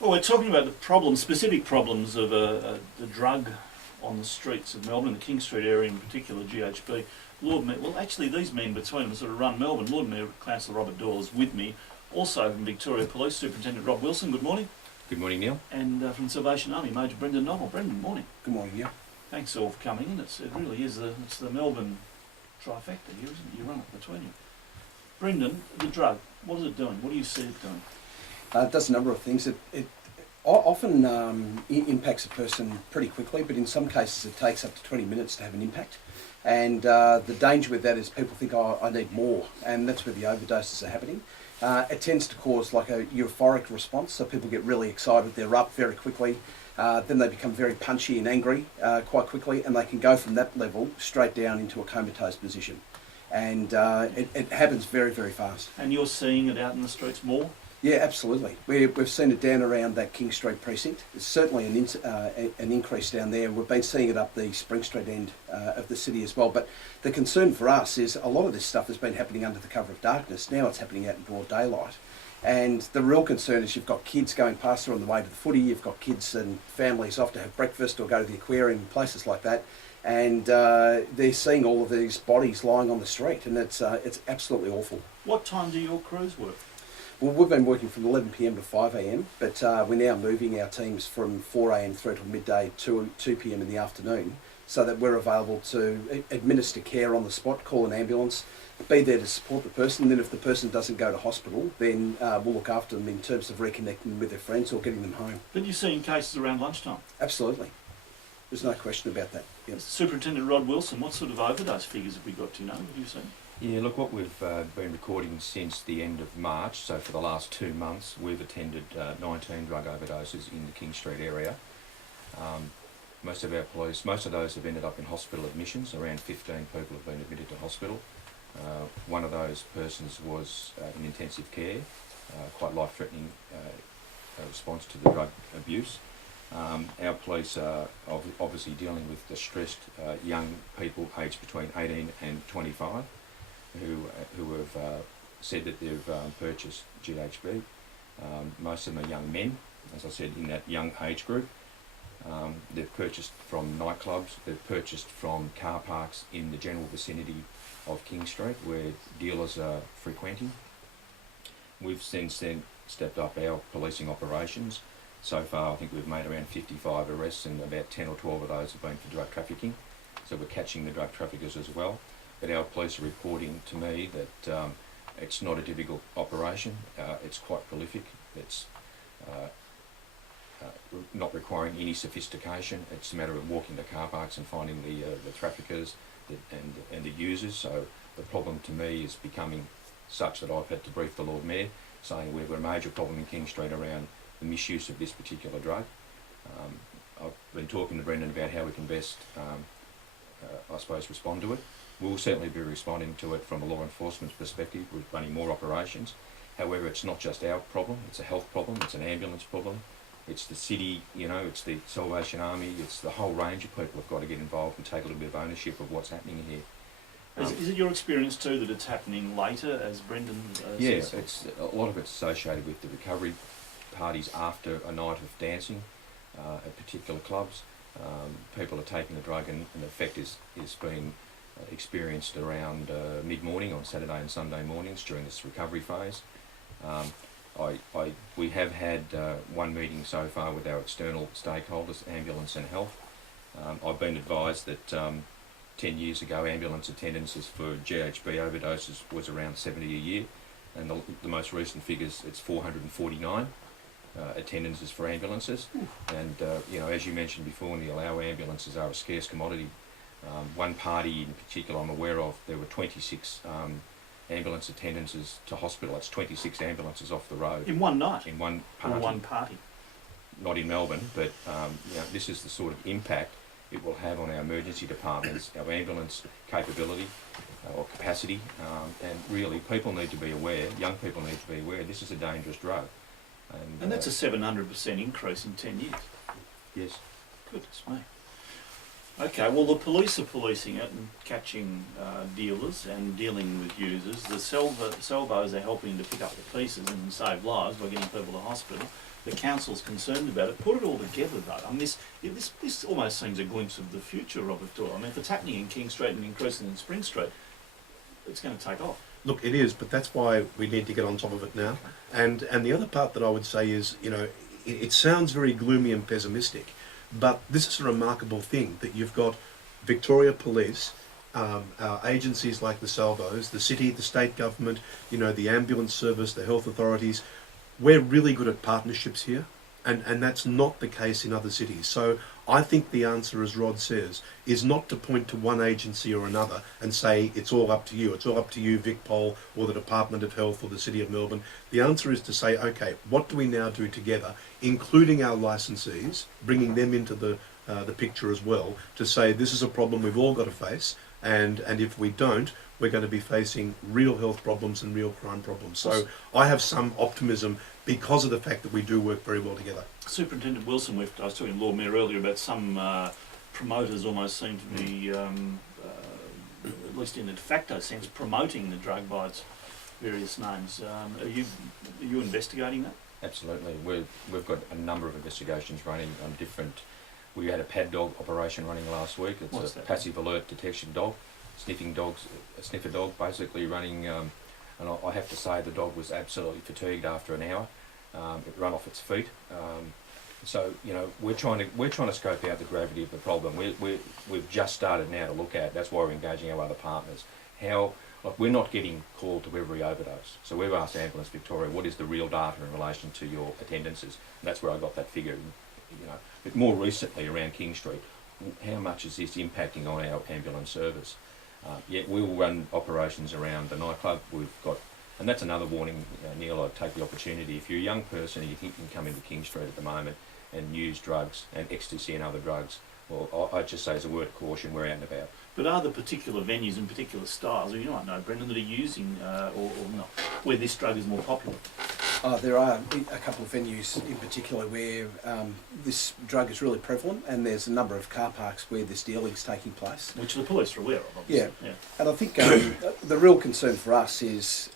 Well, we're talking about the problems, specific problems of the drug on the streets of Melbourne, the King Street area in particular, GHB. Lord Mayor, well, actually, these men between them sort of run Melbourne. Lord Mayor Councillor Robert Doyle is with me. Also from Victoria Police, Superintendent Rob Wilson. Good morning. Good morning, Neil. And from Salvation Army, Major Brendan Nottle. Brendan, good morning. Good morning, Neil. Thanks all for coming in. It really is it's the Melbourne trifecta here, isn't it? You run it between you. Brendan, the drug, what is it doing? What do you see it doing? It does a number of things. It often impacts a person pretty quickly, but in some cases it takes up to 20 minutes to have an impact. And the danger with that is people think, oh, I need more, and that's where the overdoses are happening. It tends to cause like a euphoric response, so people get really excited, they're up very quickly, then they become very punchy and angry quite quickly, and they can go from that level straight down into a comatose position. And it happens very, very fast. And you're seeing it out in the streets more? Yeah, absolutely. We've seen it down around that King Street precinct. There's certainly an increase down there. We've been seeing it up the Spring Street end of the city as well. But the concern for us is a lot of this stuff has been happening under the cover of darkness. Now it's happening out in broad daylight. And the real concern is you've got kids going past there on the way to the footy, you've got kids and families off to have breakfast or go to the aquarium, places like that. And they're seeing all of these bodies lying on the street, and it's absolutely awful. What time do your crews work? Well, we've been working from 11 p.m. to 5 a.m, but we're now moving our teams from 4 a.m. through till midday to 2 p.m. in the afternoon, so that we're available to administer care on the spot, call an ambulance, be there to support the person. And then if the person doesn't go to hospital, then we'll look after them in terms of reconnecting with their friends or getting them home. But you're seeing cases around lunchtime? Absolutely. There's no question about that. Yep. Superintendent Rod Wilson, what sort of overdose figures have we got, do you know? What have you seen? Yeah, look, what we've been recording since the end of March, so for the last 2 months, we've attended 19 drug overdoses in the King Street area. Most of those have ended up in hospital admissions. Around 15 people have been admitted to hospital. One of those persons was in intensive care, quite life-threatening response to the drug abuse. Our police are obviously dealing with distressed young people aged between 18 and 25 who have said that they've purchased GHB. Most of them are young men, as I said, in that young age group. They've purchased from nightclubs, they've purchased from car parks in the general vicinity of King Street where dealers are frequenting. We've since then stepped up our policing operations. So far I think we've made around 55 arrests, and about 10 or 12 of those have been for drug trafficking. So we're catching the drug traffickers as well. But our police are reporting to me that it's not a difficult operation. It's quite prolific. It's not requiring any sophistication. It's a matter of walking to car parks and finding the traffickers and the users. So the problem to me is becoming such that I've had to brief the Lord Mayor, saying we've got a major problem in King Street around the misuse of this particular drug. I've been talking to Brendan about how we can best, I suppose, respond to it. We'll certainly be responding to it from a law enforcement perspective. We're running more operations. However, it's not just our problem, it's a health problem, it's an ambulance problem, it's the city, it's the Salvation Army, it's the whole range of people have got to get involved and take a little bit of ownership of what's happening here. Is it your experience too that it's happening later, as Brendan yeah, says? a lot of it's associated with the recovery parties after a night of dancing at particular clubs. People are taking the drug, and the effect is being experienced around mid-morning on Saturday and Sunday mornings during this recovery phase. We have had one meeting so far with our external stakeholders, ambulance and health. I've been advised that 10 years ago ambulance attendances for GHB overdoses was around 70 a year, and the most recent figures, it's 449 attendances for ambulances. And as you mentioned before, Neil, our ambulances are a scarce commodity. One party in particular I'm aware of, there were 26 ambulance attendances to hospital. That's 26 ambulances off the road. In one night? In one party. Or one party? Not in Melbourne, but this is the sort of impact it will have on our emergency departments, our ambulance capability or capacity, and really people need to be aware, young people need to be aware, this is a dangerous drug. And that's a 700% increase in 10 years? Yes. Goodness me. Okay, well the police are policing it and catching dealers and dealing with users. The salvos are helping to pick up the pieces and save lives by getting people to hospital. the council's concerned about it. Put it all together, though. I mean, this almost seems a glimpse of the future, Robert Doyle. I mean, if it's happening in King Street and increasing in Spring Street, it's going to take off. Look, it is, but that's why we need to get on top of it now. And the other part that I would say is, it sounds very gloomy and pessimistic, but this is a remarkable thing that you've got Victoria Police, our agencies like the Salvos, the city, the state government, the ambulance service, the health authorities. We're really good at partnerships here, and that's not the case in other cities. So I think the answer, as Rod says, is not to point to one agency or another and say it's all up to you. It's all up to you, VicPol, or the Department of Health, or the City of Melbourne. The answer is to say, okay, what do we now do together, including our licensees, bringing them into the picture as well, to say this is a problem we've all got to face, and if we don't, we're going to be facing real health problems and real crime problems. So I have some optimism because of the fact that we do work very well together. Superintendent Wilson, I was talking to Lord Mayor earlier about some promoters almost seem to be, at least in a de facto sense, promoting the drug by its various names. Are you investigating that? Absolutely. We've got a number of investigations running on different. We had a pad dog operation running last week. It's a passive alert detection dog, sniffing dogs, a sniffer dog, basically running. And I have to say the dog was absolutely fatigued after an hour. It ran off its feet. So we're trying to scope out the gravity of the problem. We've just started now to look at. That's why we're engaging our other partners. We're not getting called to every overdose. So we've asked Ambulance Victoria, what is the real data in relation to your attendances? And that's where I got that figure. But more recently around King Street, how much is this impacting on our ambulance service? Yet we'll run operations around the nightclub. We've got, and that's another warning, Neil, I'd take the opportunity. If you're a young person and you think you can come into King Street at the moment and use drugs and ecstasy and other drugs, well, I'd just say as a word of caution, we're out and about. But are there particular venues and particular styles, you might know, Brendan, that are using or not, where this drug is more popular? There are a couple of venues in particular where this drug is really prevalent, and there's a number of car parks where this dealing is taking place. Which the police are aware of, obviously. Yeah. And I think the real concern for us is,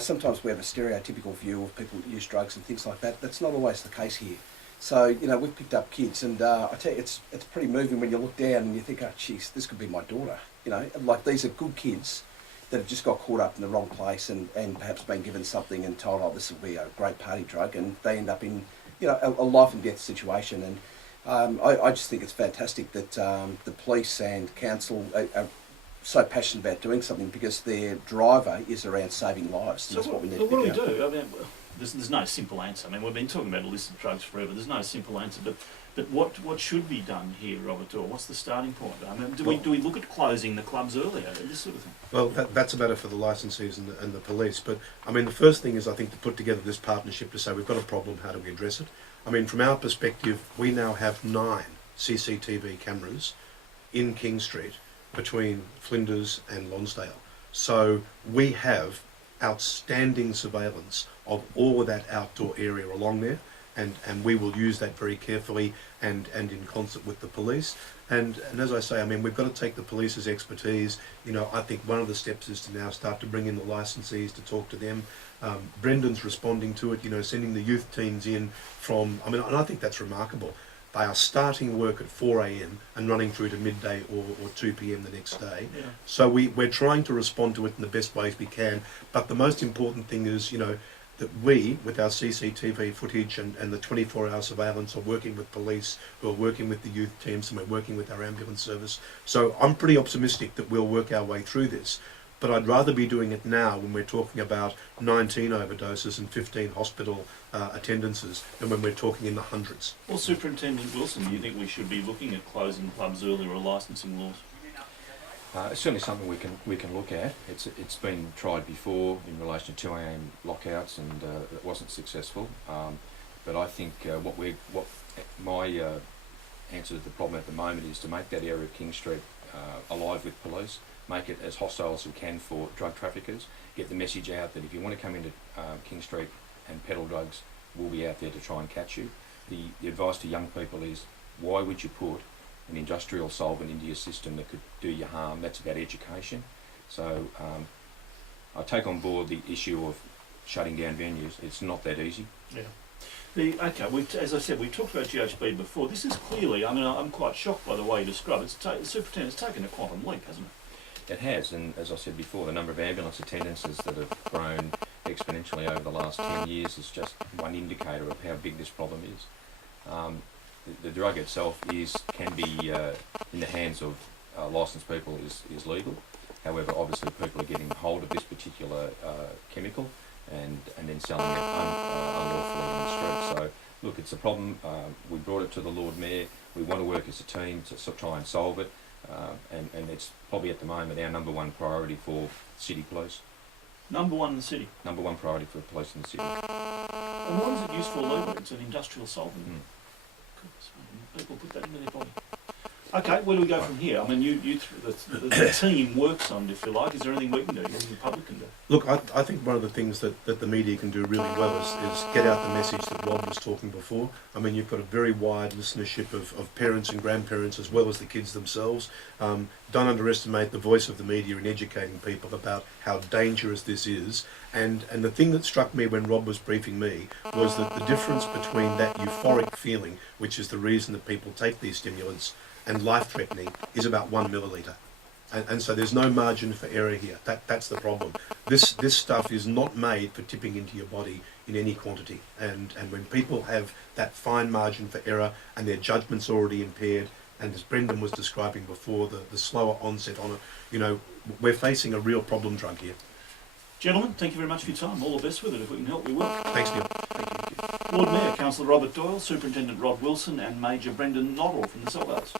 sometimes we have a stereotypical view of people that use drugs and things like that. That's not always the case here. So, we've picked up kids, and I tell you, it's pretty moving when you look down and you think, oh, geez, this could be my daughter. Like these are good kids that have just got caught up in the wrong place and perhaps been given something and told, oh, this will be a great party drug, and they end up in, a life and death situation. And I just think it's fantastic that the police and council are so passionate about doing something, because their driver is around saving lives. So that's what we need what to do we pick up. do? I mean, there's no simple answer. I mean, we've been talking about illicit drugs forever. There's no simple answer. But what should be done here, Robert Doyle? What's the starting point? I mean, do we look at closing the clubs earlier, this sort of thing? Well, that's a matter for the licensees and the police. But, I mean, the first thing is, I think, to put together this partnership to say we've got a problem, how do we address it? I mean, from our perspective, we now have 9 CCTV cameras in King Street between Flinders and Lonsdale. So we have outstanding surveillance of all of that outdoor area along there, and we will use that very carefully and in concert with the police. And as I say, I mean, we've got to take the police's expertise. I think one of the steps is to now start to bring in the licensees to talk to them. Brendan's responding to it, sending the youth teams in from, and I think that's remarkable. They are starting work at 4 a.m. and running through to midday or 2 p.m. the next day. Yeah. So we're trying to respond to it in the best ways we can. But the most important thing is, that we, with our CCTV footage and the 24-hour surveillance, are working with police, who are working with the youth teams, and we're working with our ambulance service. So I'm pretty optimistic that we'll work our way through this. But I'd rather be doing it now when we're talking about 19 overdoses and 15 hospital attendances than when we're talking in the hundreds. Well, Superintendent Wilson, do you think we should be looking at closing clubs earlier or licensing laws? It's certainly something we can look at. It's been tried before in relation to 2 a.m. lockouts, and it wasn't successful. But I think what my answer to the problem at the moment is to make that area of King Street alive with police, make it as hostile as we can for drug traffickers, get the message out that if you want to come into King Street and peddle drugs, we'll be out there to try and catch you. The advice to young people is, why would you put an industrial solvent into your system that could do you harm? That's about education. So I take on board the issue of shutting down venues. It's not that easy. Yeah. As I said, we talked about GHB before. This is clearly, I mean, I'm quite shocked by the way you describe it. The Superintendent's taken a quantum leap, hasn't it? It has, and as I said before, the number of ambulance attendances that have grown exponentially over the last 10 years is just one indicator of how big this problem is. The drug itself can be in the hands of licensed people is legal. However, obviously people are getting hold of this particular chemical and then selling it unlawfully in the street. So look, it's a problem. We brought it to the Lord Mayor. We want to work as a team to try and solve it. And it's probably at the moment our number one priority for city police. Number one in the city. Number one priority for the police in the city. And what is it used for legally? It's an industrial solvent. Goodness me, people put that into their body. Okay, where do we go from here? I mean, the team works on it, if you like. Is there anything we can do, anything the public can do? Look, I think one of the things that the media can do really well is get out the message that Rob was talking before. I mean, you've got a very wide listenership of parents and grandparents as well as the kids themselves. Don't underestimate the voice of the media in educating people about how dangerous this is. And the thing that struck me when Rob was briefing me was that the difference between that euphoric feeling, which is the reason that people take these stimulants, and life-threatening is about 1 millilitre. And so there's no margin for error here. That's the problem. This stuff is not made for tipping into your body in any quantity. And when people have that fine margin for error and their judgment's already impaired, and as Brendan was describing before, the slower onset on it, we're facing a real problem drug here. Gentlemen, thank you very much for your time. All the best with it. If we can help, we will. Thanks, Neil. Thank you. Lord Mayor, Councillor Robert Doyle, Superintendent Rod Wilson and Major Brendan Nottle from the Suburbs.